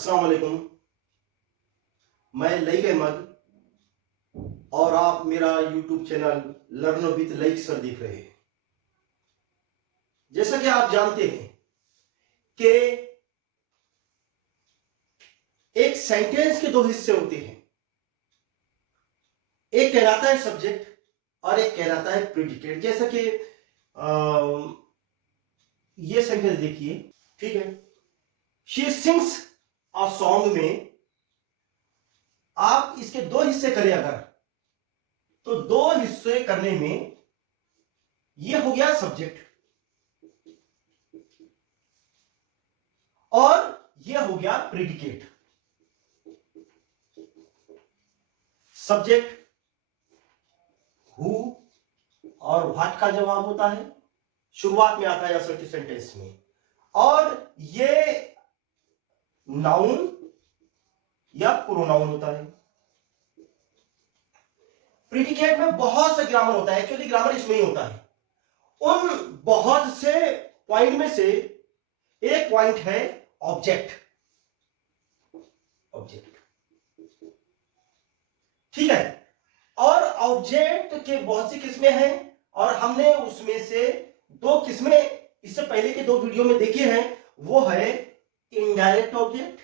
अस्सलाम वालेकुम। मैं लईक अहमद और आप मेरा YouTube channel learn with Laeeq sir देख रहे हैं। जैसा कि आप जानते हैं कि एक सेंटेंस के दो हिस्से होते हैं, एक कहलाता है सब्जेक्ट और एक कहलाता है प्रेडिकेट। जैसा कि ये सेंटेंस देखिए, ठीक है। शी सिंग्स अ सॉन्ग में आप इसके दो हिस्से करें अगर, तो दो हिस्से करने में ये हो गया सब्जेक्ट और ये हो गया प्रेडिकेट। सब्जेक्ट हु और व्हाट का जवाब होता है, शुरुआत में आता है असर्टिव सेंटेंस में, और ये नाउन या प्रोनाउन होता है। प्रीडिकेट में बहुत से ग्रामर होता है, एक्चुअली ग्रामर इसमें ही होता है। उन बहुत से पॉइंट में से एक पॉइंट है ऑब्जेक्ट। ऑब्जेक्ट, ठीक है। और ऑब्जेक्ट के बहुत सी किस्में हैं और हमने उसमें से दो किस्में इससे पहले के दो वीडियो में देखी हैं। वो है इनडायरेक्ट ऑब्जेक्ट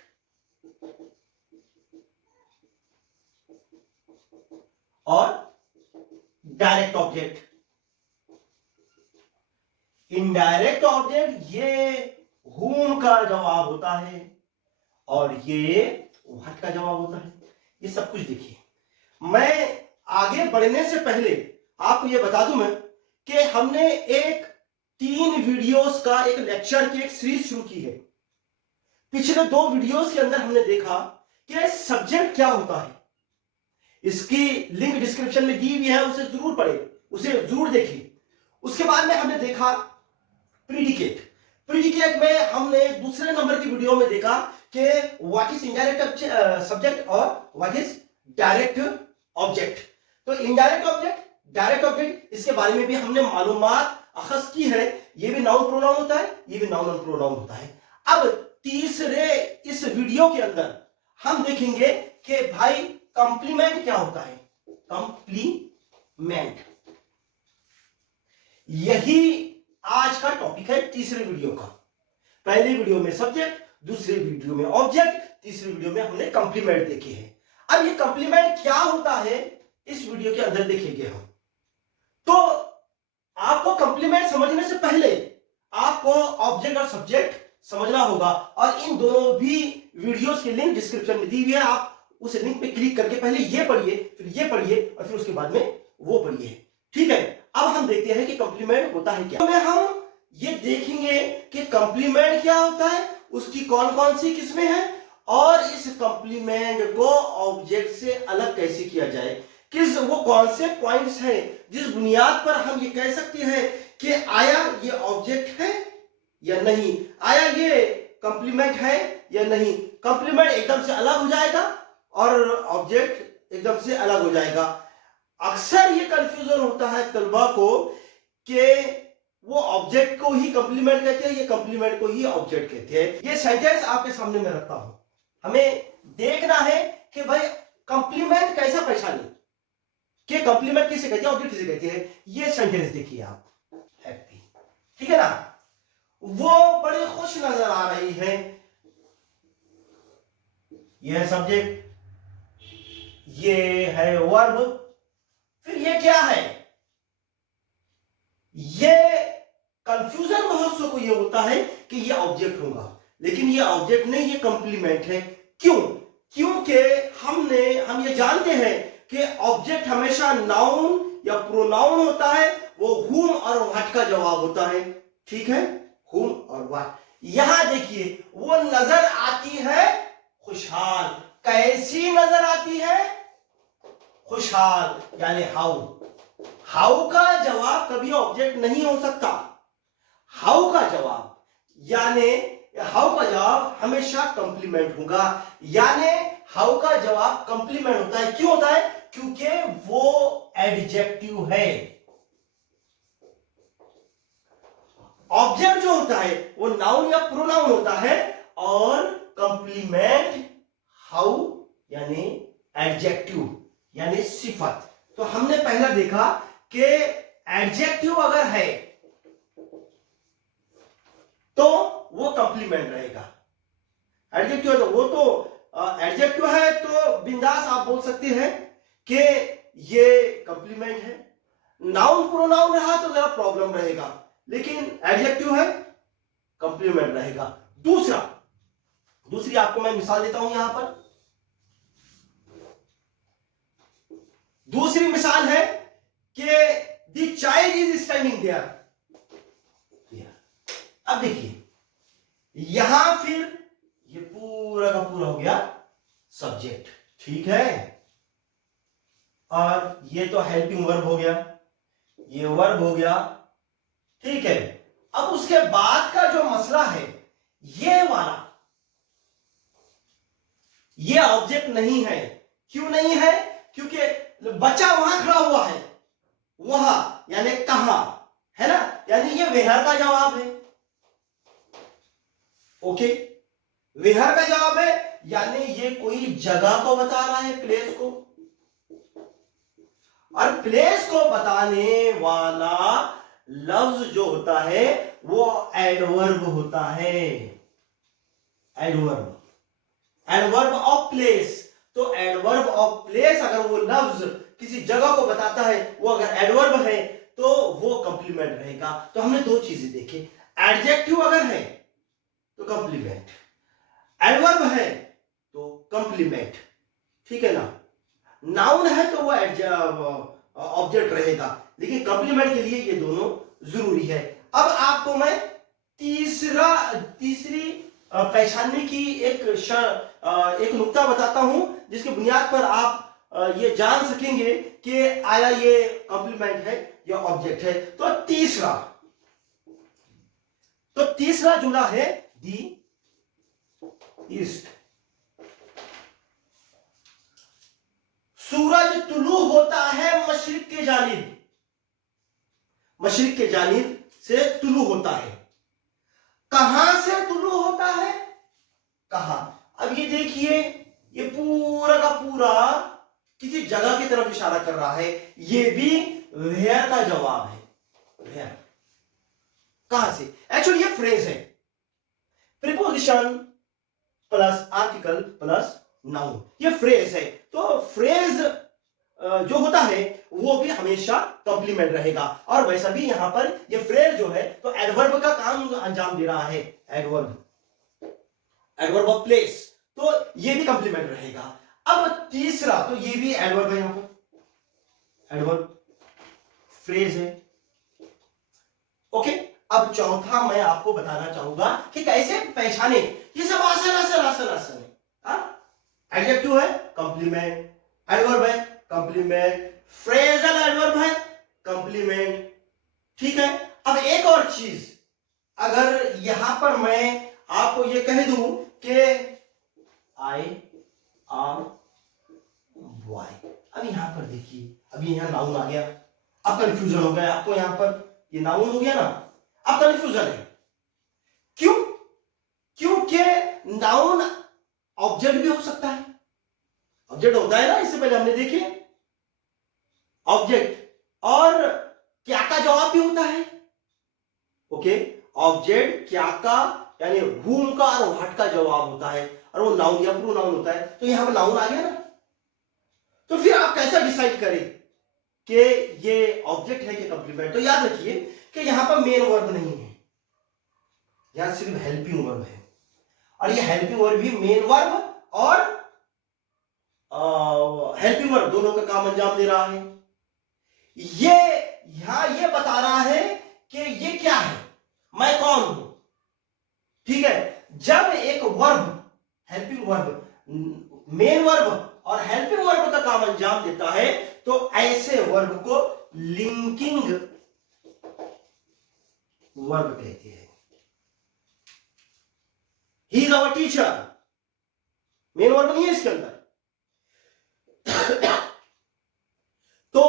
और डायरेक्ट ऑब्जेक्ट। इनडायरेक्ट ऑब्जेक्ट ये whom का जवाब होता है और ये what का जवाब होता है। ये सब कुछ देखिए। मैं आगे बढ़ने से पहले आपको ये बता दूं मैं कि हमने एक 3 वीडियोस का एक लेक्चर की एक सीरीज शुरू की है। पिछले 2 वीडियोस के अंदर हमने देखा कि सब्जेक्ट क्या होता है। इसकी लिंक डिस्क्रिप्शन में दी हुई है, उसे जरूर पढ़ें, उसे जरूर देखें। उसके बाद में हमने देखा प्रीडिकेट। प्रीडिकेट में हमने दूसरे नंबर की वीडियो में देखा कि व्हाट इज इनडायरेक्ट सब्जेक्ट और व्हाट इज डायरेक्ट ऑब्जेक्ट। तो इनडायरेक्ट ऑब्जेक्ट, डायरेक्ट ऑब्जेक्ट, इसके बारे में भी हमने मालूमात अखज की है। ये भी नाउन प्रोनाउन होता है, ये भी नाउन प्रोनाउन होता है। अब तीसरे इस वीडियो के अंदर हम देखेंगे कि भाई कंप्लीमेंट क्या होता है। कंप्लीमेंट, यही आज का टॉपिक है तीसरे वीडियो का। पहले वीडियो में सब्जेक्ट, दूसरे वीडियो में ऑब्जेक्ट, तीसरे वीडियो में हमने कंप्लीमेंट देखे हैं। अब ये कंप्लीमेंट क्या होता है इस वीडियो के अंदर देखेंगे हम। तो आपको कंप्लीमेंट समझने से पहले आपको ऑब्जेक्ट और सब्जेक्ट समझना होगा और इन दोनों भी वीडियोस की लिंक डिस्क्रिप्शन में दी हुई है। आप उस लिंक पे क्लिक करके पहले ये पढ़िए, फिर ये पढ़िए और फिर उसके बाद में वो पढ़िए, ठीक है। अब हम देखते हैं कि कंप्लीमेंट होता है क्या। तो हम ये देखेंगे कि कंप्लीमेंट क्या होता है, उसकी कौन कौन सी किस्में हैं और इस कंप्लीमेंट को ऑब्जेक्ट से अलग कैसे किया जाए। किस वो कौन से पॉइंट्स हैं जिस बुनियाद पर हम ये कह सकते हैं कि आया ये ऑब्जेक्ट है या नहीं, आया ये कंप्लीमेंट है या नहीं। कंप्लीमेंट एकदम से अलग हो जाएगा और ऑब्जेक्ट एकदम से अलग हो जाएगा। अक्सर ये कंफ्यूजन होता है तलबा को कि वो ऑब्जेक्ट को ही कंप्लीमेंट कहते हैं, ये कंप्लीमेंट को ही ऑब्जेक्ट कहते हैं। ये सेंटेंस आपके सामने मैं रखता हूं, हमें देखना है कि भाई कंप्लीमेंट कैसा पहचाने, कि कंप्लीमेंट किसे कहते हैं, ऑब्जेक्ट किसे कहते हैं। ये सेंटेंस देखिए आप, हैप्पी, ठीक है ना। वो बड़ी खुश नजर आ रही है, ये है सब्जेक्ट, ये है वर्ब, फिर ये क्या है। ये कंफ्यूजन बहुत से को ये होता है कि ये ऑब्जेक्ट होगा, लेकिन ये ऑब्जेक्ट नहीं, ये कंप्लीमेंट है। क्यों? क्योंकि हम ये जानते हैं कि ऑब्जेक्ट हमेशा नाउन या प्रोनाउन होता है, वो whom और what का जवाब होता है, ठीक है। whom और what। यहां देखिए वो नजर आती है खुशहाल। कैसी नजर आती है? खुशहाल, यानी हाउ। हाउ का जवाब कभी ऑब्जेक्ट नहीं हो सकता। हाउ का जवाब यानी हाउ का जवाब हमेशा कंप्लीमेंट होगा, यानी हाउ का जवाब कंप्लीमेंट होता है। क्यों होता है? क्योंकि वो एडजेक्टिव है। ऑब्जेक्ट जो होता है वो नाउन या प्रोनाउन होता है और कंप्लीमेंट हाउ यानी एडजेक्टिव यानी सिफत। तो हमने पहला देखा कि एडजेक्टिव अगर है तो वो कंप्लीमेंट रहेगा। एडजेक्टिव है तो वो तो एडजेक्टिव है तो बिंदास आप बोल सकते हैं कि ये कंप्लीमेंट है। नाउन प्रोनाउन रहा तो जरा प्रॉब्लम रहेगा, लेकिन एडजेक्टिव है कंप्लीमेंट रहेगा। दूसरी आपको मैं मिसाल देता हूं यहां पर। दूसरी मिसाल है कि the child is standing there. अब देखिए यहां फिर ये पूरा का पूरा हो गया सब्जेक्ट, ठीक है, और ये तो हेल्पिंग वर्ब हो गया, ये वर्ब हो गया, ठीक है। अब उसके बाद का जो मसला है ये वाला, ये ऑब्जेक्ट नहीं है। क्यों नहीं है? क्योंकि बच्चा वहां खड़ा हुआ है, वहां यानी कहां, है ना, यानी ये वेयर का जवाब है। ओके, वेयर का जवाब है, यानी ये कोई जगह को बता रहा है, प्लेस को, और प्लेस को बताने वाला लफ्ज जो होता है वो एडवर्ब होता है। Adverb of place. तो एडवर्ब ऑफ प्लेस अगर वो लफ्ज किसी जगह को बताता है, वो अगर एडवर्ब है तो वो कंप्लीमेंट रहेगा। तो हमने दो चीजें देखी, एडजेक्टिव अगर है तो कंप्लीमेंट, एडवर्ब है तो कंप्लीमेंट, ठीक है ना। नाउन है तो वो ऑब्जेक्ट रहेगा, लेकिन कंप्लीमेंट के लिए ये दोनों जरूरी है। अब आपको मैं तीसरी पहचानने की एक नुक्ता बताता हूं, जिसके बुनियाद पर आप ये जान सकेंगे कि आया ये कंप्लीमेंट है या ऑब्जेक्ट है। तो तीसरा जुमला है दी ईस्ट। सूरज तुलू होता है मशरिक के जानिब, मशरिक के जानिब से तुलू होता है। कहां से तुलू होता है? कहां? अब ये देखिए, ये पूरा का पूरा किसी जगह की तरफ इशारा कर रहा है। ये भी वेयर का जवाब है। वेयर कहां से? एक्चुअली ये फ्रेज है, preposition plus article plus noun, ये फ्रेज है। तो फ्रेज जो होता है वो भी हमेशा कंप्लीमेंट रहेगा, और वैसा भी यहां पर ये फ्रेज जो है तो एडवर्ब का काम अंजाम दे रहा है, एडवर्ब ऑफ प्लेस, तो ये भी कंप्लीमेंट रहेगा। अब तीसरा, तो ये भी एडवर्ब है, यहां पर एडवर्ब फ्रेज है। ओके, अब चौथा मैं आपको बताना चाहूंगा कि कैसे पहचाने। ये सब आसान है। एडजेक्टिव है कंप्लीमेंट, एडवर्ब है कंप्लीमेंट, फ्रेजल एडवर्ब है कंप्लीमेंट, ठीक है। अब एक और चीज, अगर यहां पर मैं आपको ये कह दूं कि आई आर वाई, अब यहां पर देखिए, अभी यहां नाउन आ गया, अब कंफ्यूजन हो गया आपको, यहां पर ये नाउन हो गया ना, अब कंफ्यूजन है। क्यों? क्योंकि नाउन ऑब्जेक्ट भी हो सकता है, ऑब्जेक्ट होता है ना, इससे पहले हमने देखे ऑब्जेक्ट, और क्या का जवाब भी होता है। ओके, ऑब्जेक्ट क्या का यानी हुम का और व्हाट का जवाब होता है, और वो नाउन या प्रोनाउन होता है। तो यहां पर नाउन आ गया ना, तो फिर आप कैसा डिसाइड करें कि ये ऑब्जेक्ट है कि कंप्लीमेंट? तो याद रखिए कि यहां पर मेन वर्ब नहीं है, यहां सिर्फ हेल्पिंग वर्ब है, और ये हेल्पिंग वर्ब भी मेन वर्ब और हेल्पिंग वर्ब दोनों का काम अंजाम दे रहा है। ये यहां ये बता रहा है कि ये क्या है, मैं कौन हूं, ठीक है। जब एक verb, helping verb main verb और हेल्पिंग वर्ब का काम अंजाम देता है, तो ऐसे वर्ब को लिंकिंग वर्ब कहते हैं। He is our teacher, main verb नहीं है इसके अंदर। तो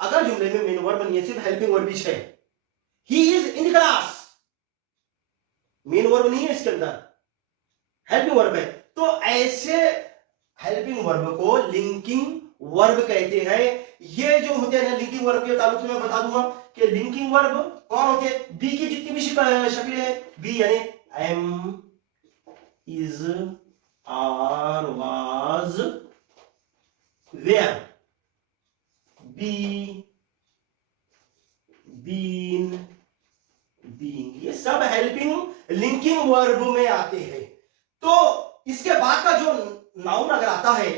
अगर जुमले में मेन वर्ब नहीं है, सिर्फ हेल्पिंग वर्ब भी है, he is in class, main verb नहीं है इसके अंदर, हेल्पिंग वर्ब है। तो ऐसे हेल्पिंग वर्ब को लिंकिंग वर्ब कहते हैं। ये जो होते हैं ना लिंकिंग वर्ब के ताल्लुक से मैं बता दूंगा कि लिंकिंग वर्ब कौन होते हैं। बी की जितनी भी शक्लें हैं, बी यानी am, is, are, was, were, be, been, being, ये सब हेल्पिंग लिंकिंग वर्ब में आते हैं। तो इसके बाद का जो नाउन अगर आता है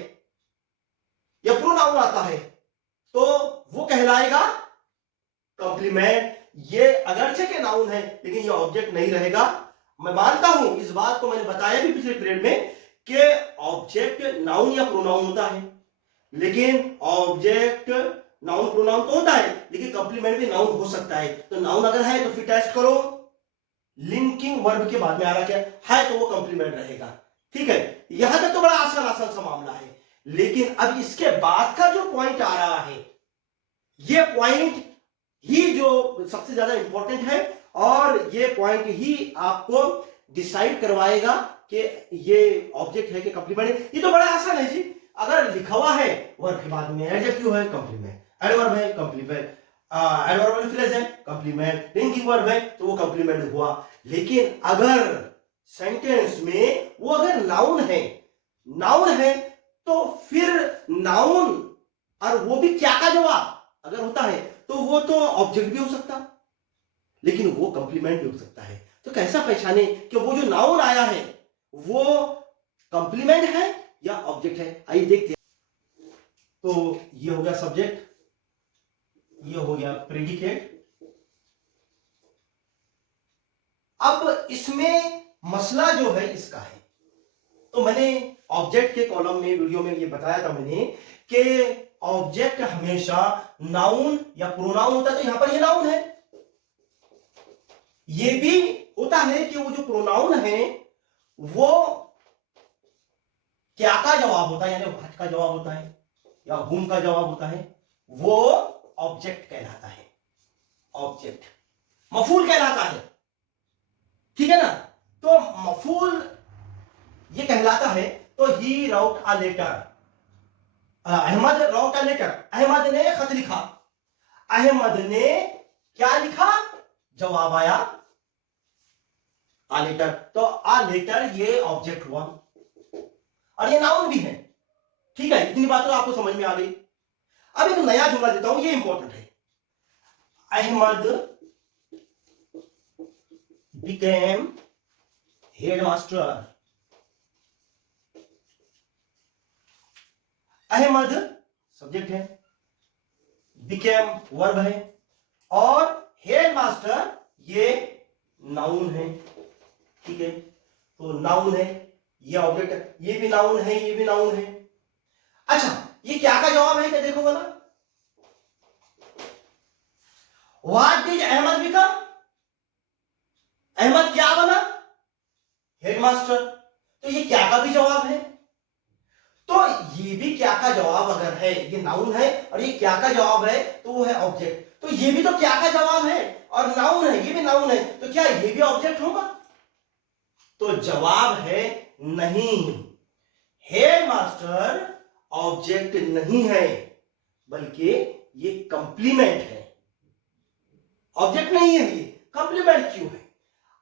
या प्रोनाउन आता है तो वो कहलाएगा कॉम्प्लीमेंट। ये अगरचे के नाउन है लेकिन ये ऑब्जेक्ट नहीं रहेगा। मैं मानता हूं, इस बात को मैंने बताया भी पिछले पीरियड में कि ऑब्जेक्ट नाउन या प्रोनाउन होता है, लेकिन ऑब्जेक्ट नाउन प्रोनाउन तो होता है लेकिन कंप्लीमेंट भी नाउन हो सकता है। तो नाउन अगर है तो फिर टेस्ट करो, लिंकिंग वर्ब के बाद में आ रहा क्या है तो वो कंप्लीमेंट रहेगा। ठीक है, यहां तक तो बड़ा आसान आसान सा मामला है। लेकिन अब इसके बाद का जो पॉइंट आ रहा है, ये पॉइंट ही जो सबसे ज्यादा इंपॉर्टेंट है और ये पॉइंट ही आपको डिसाइड करवाएगा कि ये ऑब्जेक्ट है कि कंप्लीमेंट है। ये तो बड़ा आसान है जी, अगर लिखा हुआ है वर्ब के बाद में एडजेक्टिव है कंप्लीमेंट, एडवर्ब है कंप्लीमेंट, एडवर्बियल फ्रेज है कंप्लीमेंट, लिंकिंग वर्ब है तो वो कंप्लीमेंट हुआ। लेकिन अगर सेंटेंस में वो अगर नाउन है तो फिर नाउन और वो भी क्या का जवाब अगर होता है तो वो तो ऑब्जेक्ट भी हो सकता लेकिन वो कंप्लीमेंट भी हो सकता है। तो कैसा पहचाने कि वो जो नाउन आया है वो कंप्लीमेंट है या ऑब्जेक्ट है, आइए देखते हैं। तो ये हो गया सब्जेक्ट, ये हो गया प्रेडिकेट। अब इसमें मसला जो है इसका है, तो मैंने ऑब्जेक्ट के कॉलम में वीडियो में ये बताया था मैंने कि ऑब्जेक्ट हमेशा नाउन या प्रोनाउन होता है। तो यहां पर ये नाउन है, ये भी होता है कि वो जो प्रोनाउन है वो क्या का जवाब होता है, यानी व्हाट का जवाब होता है या हुम का जवाब होता है, वो ऑब्जेक्ट कहलाता है। ऑब्जेक्ट मफूल कहलाता है, ठीक है ना। तो मफूल ये कहलाता है। तो he wrote a letter, Ahmed wrote a letter, Ahmed ने खत लिखा। अहमद ने क्या लिखा, जवाब आया आ लेटर। तो आ लेटर ये ऑब्जेक्ट हुआ और ये नाउन भी है। ठीक है, इतनी बात तो आपको समझ में आ गई। अब एक नया जुमला देता हूं, ये इंपॉर्टेंट है। Ahmed became headmaster. Ahmed subject है, बिकेम वर्ब है और हेडमास्टर ये नाउन है। ठीक है, तो नाउन है, ये ऑब्जेक्ट है, ये भी नाउन है, ये भी नाउन है। अच्छा, ये क्या का जवाब है क्या देखो बोला, what did Ahmed become, Ahmed क्या बना, हेडमास्टर। तो ये क्या का भी जवाब है। तो ये भी क्या का जवाब अगर है, ये नाउन है और ये क्या का जवाब है तो वो है ऑब्जेक्ट। तो ये भी तो क्या का जवाब है और नाउन है, ये भी नाउन है, तो क्या ये भी ऑब्जेक्ट होगा। तो जवाब है नहीं, हेडमास्टर ऑब्जेक्ट नहीं है बल्कि ये कंप्लीमेंट है, ऑब्जेक्ट नहीं है, ये कंप्लीमेंट क्यों है।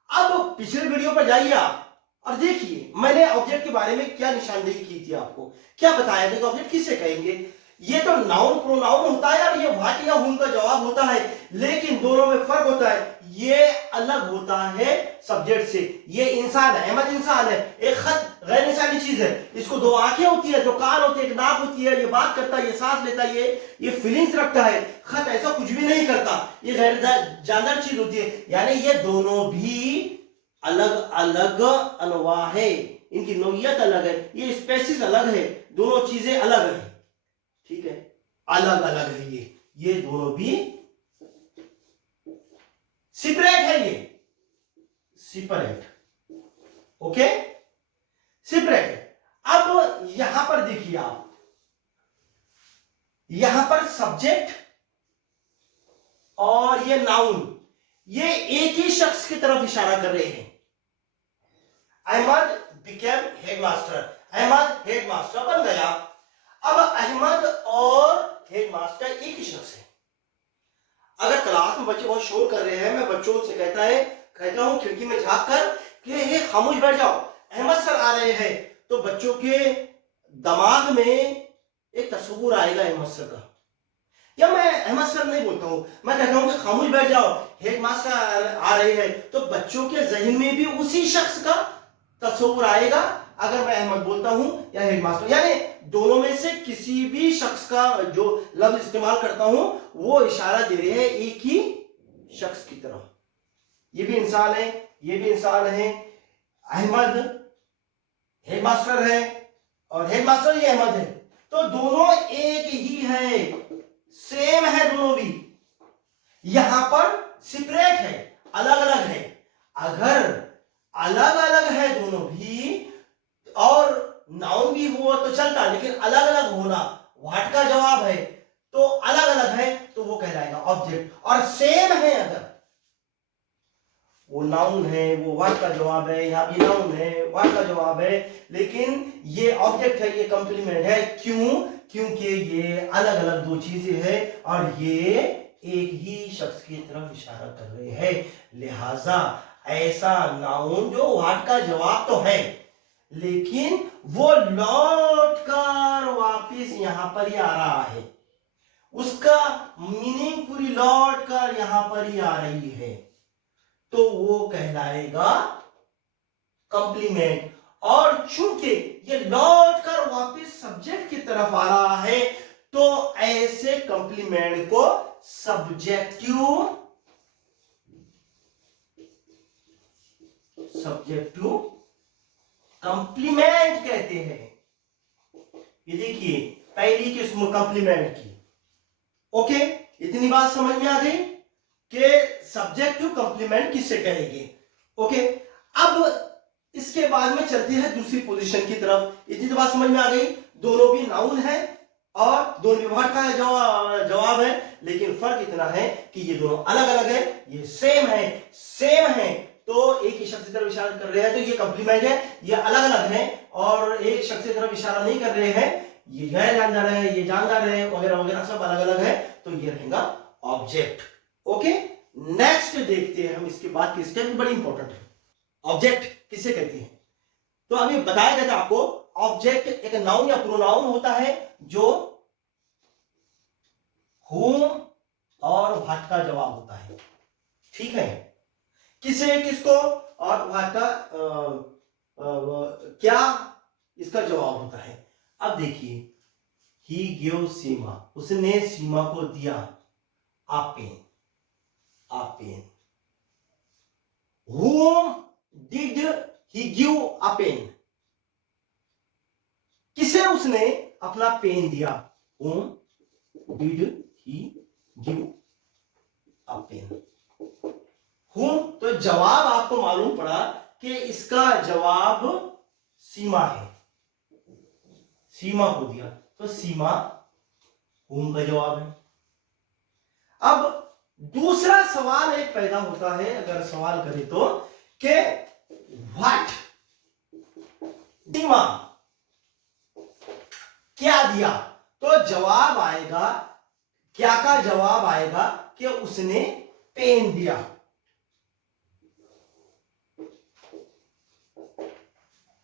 अब पिछले वीडियो पर जाइए आप और देखिए मैंने ऑब्जेक्ट के बारे में क्या निशानदेही की थी, आपको क्या बताया था कि ऑब्जेक्ट किसे कहेंगे। ये तो नाउन प्रोनाउन होता है और ये व्हाट या हुम का जवाब होता है, लेकिन दोनों में फर्क होता है। ये अलग होता है सब्जेक्ट से। ये इंसान है, अहमद इंसान है, एक खत गैर इंसानी चीज है, इसको दो आंखें होती है, दो कान होते हैं, एक नाक होती है, ये बात करता है, ये सांस लेता है, ये फीलिंग्स रखता है। खत ऐसा कुछ भी नहीं करता, ये गैर जानदार चीज होती है। यानी ये दोनों भी अलग अलग अनवा है, इनकी नोयत अलग है, ये स्पेसिस अलग है, दोनों चीजें अलग है। ठीक है, अलग अलग है ये दोनों भी सेपरेट है, ये सेपरेट, ओके सेपरेट है। अब यहां पर देखिए आप, यहां पर सब्जेक्ट और ये नाउन, ये एक ही शख्स की तरफ इशारा कर रहे हैं। Ahmed became headmaster, Ahmed headmaster बन गया। अब अहमद और हेडमास्टर एक ही शख्स है। अगर क्लास में बच्चे बहुत शोर कर रहे हैं, मैं बच्चों से कहता हूं खिड़की में झांक कर कि हे खामोश बैठ जाओ, अहमद सर आ रहे हैं, तो बच्चों के दिमाग में एक तस्वीर आएगा अहमद सर का। या मैं अहमद सर नहीं बोलता हूं, मैं कहता हूं कि खामोश बैठ जाओ, हेडमास्टर आ रहे हैं, तो बच्चों के जहन में भी उसी शख्स का तस्वीर आएगा अगर मैं अहमद बोलता हूं या हेडमास्टर। यानी दोनों में से किसी भी शख्स का जो लफ्ज इस्तेमाल करता हूं वो इशारा दे रहे हैं एक ही शख्स की तरफ। ये भी इंसान है, ये भी इंसान है, अहमद हेडमास्टर है और हेडमास्टर ये अहमद है, तो दोनों एक ही है, सेम है दोनों भी। यहां पर सेपरेट है, अलग अलग है। अगर अलग अलग है दोनों भी और नाउन भी हुआ तो चलता, लेकिन अलग अलग होना व्हाट का जवाब है, तो अलग अलग है तो वो कहलाएगा ऑब्जेक्ट। और सेम है, अगर वो नाउन है, वो व्हाट का जवाब है, यहां भी नाउन है, व्हाट का जवाब है, लेकिन ये ऑब्जेक्ट है, ये कंप्लीमेंट है। क्यों? क्योंकि ये अलग अलग दो चीजें हैं और ये एक ही शख्स की तरफ इशारा कर रहे हैं। लिहाजा ऐसा नाउन जो व्हाट का जवाब तो है, लेकिन वो लौट कर वापिस यहां पर ही आ रहा है, उसका मीनिंग पूरी लौट कर यहां पर ही आ रही है, तो वो कहलाएगा कंप्लीमेंट। और चूंकि ये लौट कर वापिस सब्जेक्ट की तरफ आ रहा है, तो ऐसे कंप्लीमेंट को सब्जेक्टिव कंप्लीमेंट कहते हैं। ये देखिए पहली किस्म कंप्लीमेंट की। ओके, इतनी बात समझ में आ गई कि सब्जेक्टिव कंप्लीमेंट किससे कहेंगे। ओके, अब इसके बाद में चलते हैं दूसरी पोजीशन की तरफ। इतनी तो बात समझ में आ गई, दोनों भी नाउन है और दोनों विभाग का जवाब है, लेकिन फर्क इतना है कि ये दोनों अलग अलग है, ये सेम है, तो एक ही शख्स की तरफ इशारा कर रहे हैं तो ये कंप्लीमेंट है। ये अलग अलग है और एक शख्स की तरफ इशारा नहीं कर रहे हैं, ये गैर जानदार है, ये जानदार है, वगैरह वगैरह, सब अलग अलग है, तो ये रहेगा ऑब्जेक्ट। ओके, नेक्स्ट देखते हैं हम, इसके बाद की स्टेप बड़ी इंपॉर्टेंट है। ऑब्जेक्ट किसे कहते हैं? तो अभी बताया गया था आपको, ऑब्जेक्ट एक नाउन या प्रोनाउन होता है जो whom और व्हाट का जवाब होता है। ठीक है, किसे, किसको और व्हाट का क्या इसका जवाब होता है। अब देखिए, ही गिव सीमा, उसने सीमा को दिया आ pen, whom did he give a pen, किसे उसने अपना पेन दिया, whom did he give a pen, whom, तो जवाब आपको मालूम पड़ा कि इसका जवाब सीमा है, सीमा को दिया, तो सीमा whom का जवाब है। अब दूसरा सवाल एक पैदा होता है, अगर सवाल करें तो, कि व्हाट, सीमा क्या दिया, तो जवाब आएगा, क्या का जवाब आएगा कि उसने पेन दिया।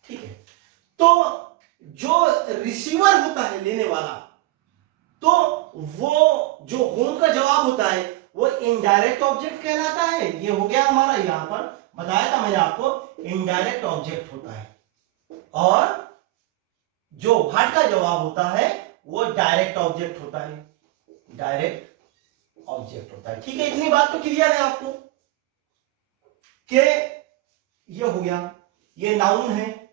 ठीक है, तो जो रिसीवर होता है, लेने वाला, तो वो जो होम का जवाब होता है वो इनडायरेक्ट ऑब्जेक्ट कहलाता है। ये हो गया हमारा, यहां पर बताया था मैंने आपको, इनडायरेक्ट ऑब्जेक्ट होता है, और जो व्हाट का जवाब होता है वो डायरेक्ट ऑब्जेक्ट होता है, डायरेक्ट ऑब्जेक्ट होता है। ठीक है, इतनी बात तो क्लियर है आपको कि ये हो गया, ये नाउन है,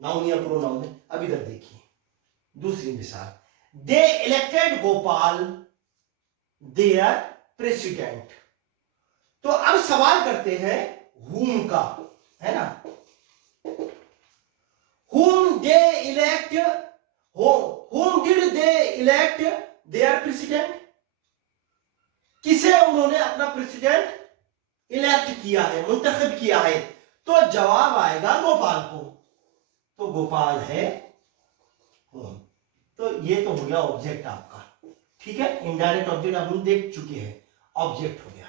नाउन या प्रोनाउन है। अब इधर देखिए दूसरी मिसाल, दे इलेक्टेड गोपाल देयर प्रेसिडेंट। तो अब सवाल करते हैं whom का, है ना, whom did they elect their president, किसे उन्होंने अपना प्रेसिडेंट इलेक्ट किया है, मुंतखब किया है, तो जवाब आएगा गोपाल को। तो गोपाल है होम। तो ये तो हो गया ऑब्जेक्ट आपका, ठीक है। इनडायरेक्ट ऑब्जेक्ट आप देख चुके हैं, ऑब्जेक्ट हो गया।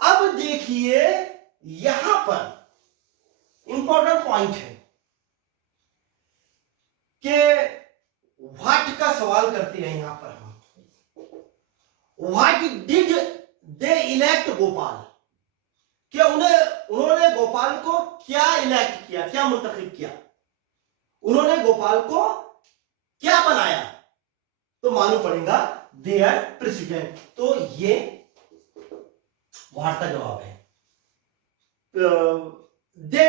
अब देखिए यहां पर इंपॉर्टेंट पॉइंट है कि व्हाट का सवाल करते हैं यहां पर हम। What did they elect Gopal, क्या उन्होंने गोपाल को क्या इलेक्ट किया, क्या मुंतखब किया, उन्होंने गोपाल को क्या बनाया, तो मालूम पड़ेगा देयर प्रेसिडेंट। तो ये व्हाट का जवाब है। They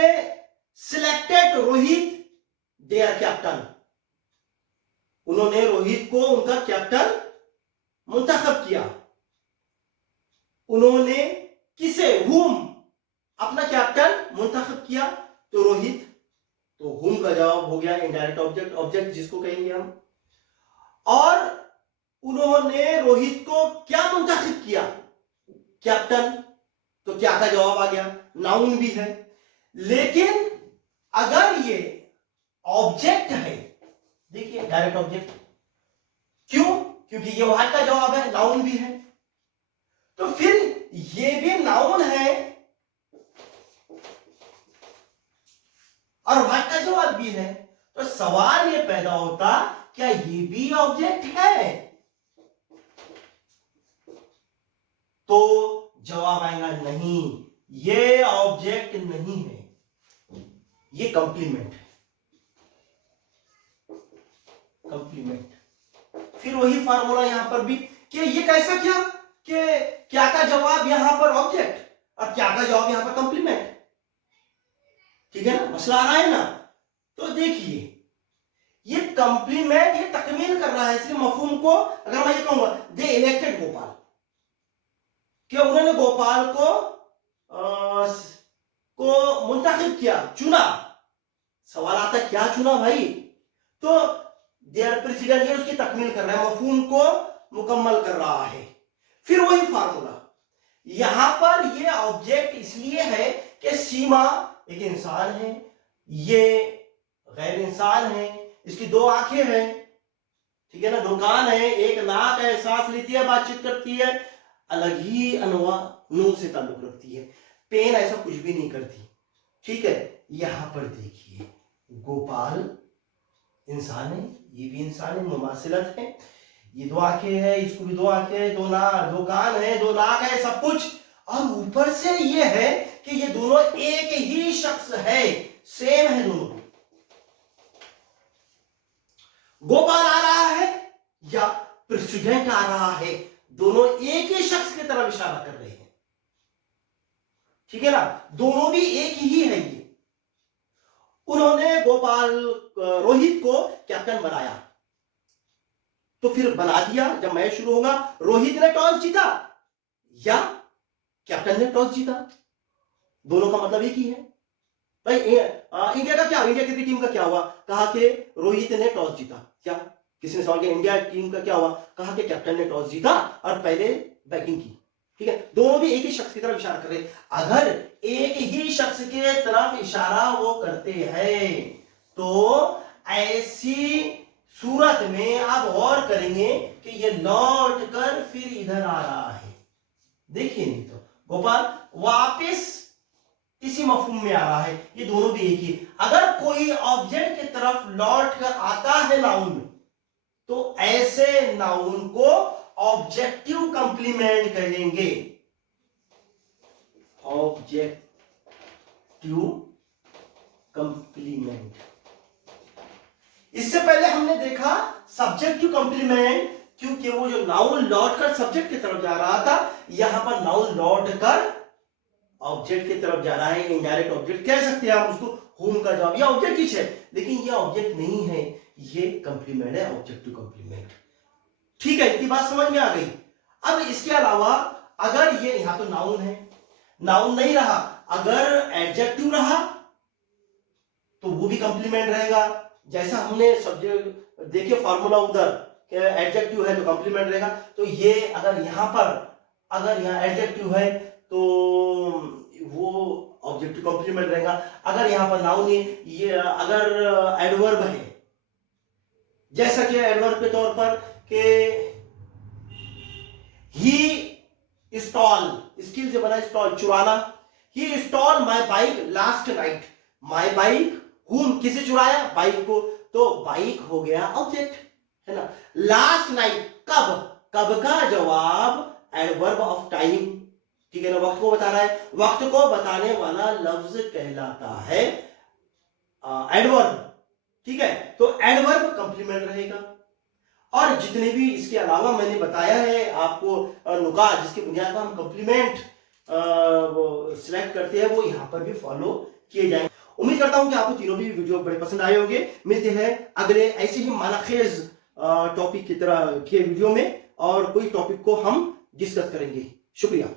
selected Rohit there captain, उन्होंने रोहित को उनका कैप्टन मुंतखब किया। उन्होंने किसे, हुम, अपना कैप्टन मुंतखब किया, तो रोहित। तो हुम का जवाब हो गया इनडायरेक्ट ऑब्जेक्ट, ऑब्जेक्ट जिसको कहेंगे हम। और उन्होंने रोहित को क्या मुंतखब किया, कैप्टन, तो क्या का जवाब आ गया, नाउन भी है। लेकिन अगर ये ऑब्जेक्ट है, देखिए डायरेक्ट ऑब्जेक्ट, क्यों, क्योंकि ये व्हाट का जवाब है, नाउन भी है, तो फिर ये भी नाउन है और व्हाट का जवाब भी है। तो सवाल ये पैदा होता, क्या ये भी ऑब्जेक्ट है, तो जवाब आएगा नहीं, ये ऑब्जेक्ट नहीं है, ये कंप्लीमेंट है, कंप्लीमेंट। फिर वही फार्मूला यहां पर भी कि ये कैसा क्या, कि क्या का जवाब यहां पर ऑब्जेक्ट और क्या का जवाब यहां पर कंप्लीमेंट, ठीक है ना, मसला आ रहा है ना। तो देखिए ये कंप्लीमेंट, ये तकमील कर रहा है, इसलिए मफहूम को अगर मैं ये कहूंगा दे इलेक्टेड गोपाल, कि उन्होंने गोपाल को मुंतखब किया, चुना। सवाल आता है क्या चुना भाई, तो देयर प्रेसिडेंट, ये उसकी तकमील कर रहा है, मफहूम को मुकम्मल कर रहा है। फिर वही फार्मूला यहां पर, ये ऑब्जेक्ट इसलिए है कि सीमा एक इंसान है, ये गैर इंसान है, इसकी दो आंखें हैं, ठीक है ना, दो कान है, एक नाक है, सांस लेती है, बातचीत करती है, अलग ही अनवा से ताल्लुक रखती है, पेन ऐसा कुछ भी नहीं करती, ठीक है। यहां पर देखिए गोपाल इंसान है, ये भी इंसान है, मुमासिलत है, ये दो आंखें है, इसको भी दो आंखें है, दो कान है, दो नाक है, सब कुछ। और ऊपर से ये है कि ये दोनों एक ही शख्स है, सेम है दोनों। गोपाल आ रहा है या प्रेसिडेंट आ रहा है, दोनों एक ही शख्स की तरफ इशारा कर रहे हैं, ठीक है ना, दोनों भी एक ही है। ये उन्होंने गोपाल रोहित को कैप्टन बनाया, तो फिर बना दिया, जब मैच शुरू होगा रोहित ने टॉस जीता या कैप्टन ने टॉस जीता, दोनों का मतलब एक ही है भाई। इंडिया का क्या, इंडिया क्रिकेट टीम का क्या हुआ, कहा कि रोहित ने टॉस जीता, क्या किसी ने सवाल किया इंडिया टीम का क्या हुआ, कहा कि कैप्टन ने टॉस जीता और पहले बैटिंग की, ठीक है, दोनों भी एक ही शख्स की तरफ इशारा कर रहे हैं। अगर एक ही शख्स के तरफ इशारा वो करते हैं तो ऐसी सूरत में आप गौर करेंगे कि ये लौट कर फिर इधर आ रहा है, देखिए, नहीं तो गोपाल वापस इसी मफहूम में आ रहा है, ये दोनों भी एक ही। अगर कोई ऑब्जेक्ट की तरफ लौट कर आता है नाउन, तो ऐसे नाउन को ऑब्जेक्टिव कंप्लीमेंट कहेंगे, ऑब्जेक्टिव कंप्लीमेंट। इससे पहले हमने देखा सब्जेक्टिव कंप्लीमेंट, क्योंकि वो जो नाउन लौटकर सब्जेक्ट की तरफ जा रहा था, यहां पर नाउन लौटकर ऑब्जेक्ट की तरफ जा रहा है, इनडायरेक्ट ऑब्जेक्ट कह सकते हैं आप उसको, होम का जवाब, ये ऑब्जेक्ट ही है, लेकिन ये ऑब्जेक्ट नहीं है, ये कंप्लीमेंट है, ऑब्जेक्टिव कंप्लीमेंट, ठीक है, इतनी बात समझ में आ गई। अब इसके अलावा अगर ये यहां तो नाउन है, नाउन नहीं रहा, अगर एडजेक्टिव रहा तो वो भी कंप्लीमेंट रहेगा, जैसा हमने सब्जेक्ट देखिए फार्मूला उधर, एडजेक्टिव है तो कंप्लीमेंट रहेगा। तो ये अगर यहां पर, अगर यहां एडजेक्टिव है तो वो ऑब्जेक्टिव कॉम्प्लीमेंट रहेगा। अगर यहाँ पर नाउन है, ये अगर एडवर्ब है, जैसा कि एडवर्ब के तौर पर कि ही स्टॉल, स्किल से बना स्टॉल, चुराना, he stole my bike last night, my bike whom, किसे चुराया, बाइक को, तो बाइक हो गया ऑब्जेक्ट, है ना। लास्ट नाइट, कब, कब का जवाब एडवर्ब ऑफ टाइम, ठीक है ना, वक्त को बता रहा है, वक्त को बताने वाला लफ्ज कहलाता है एडवर्ब, ठीक है। तो एडवर्ब कंप्लीमेंट रहेगा। और जितने भी इसके अलावा मैंने बताया है आपको नुकात जिसकी बुनियाद पर हम कंप्लीमेंट सिलेक्ट करते हैं, वो यहाँ पर भी फॉलो किए जाएंगे। उम्मीद करता हूं कि आपको तीनों भी वीडियो बड़े पसंद आए होंगे। मिलते हैं अगले ऐसे ही मानाखेज टॉपिक की तरह के वीडियो में, और कोई टॉपिक को हम डिस्कस करेंगे। शुक्रिया।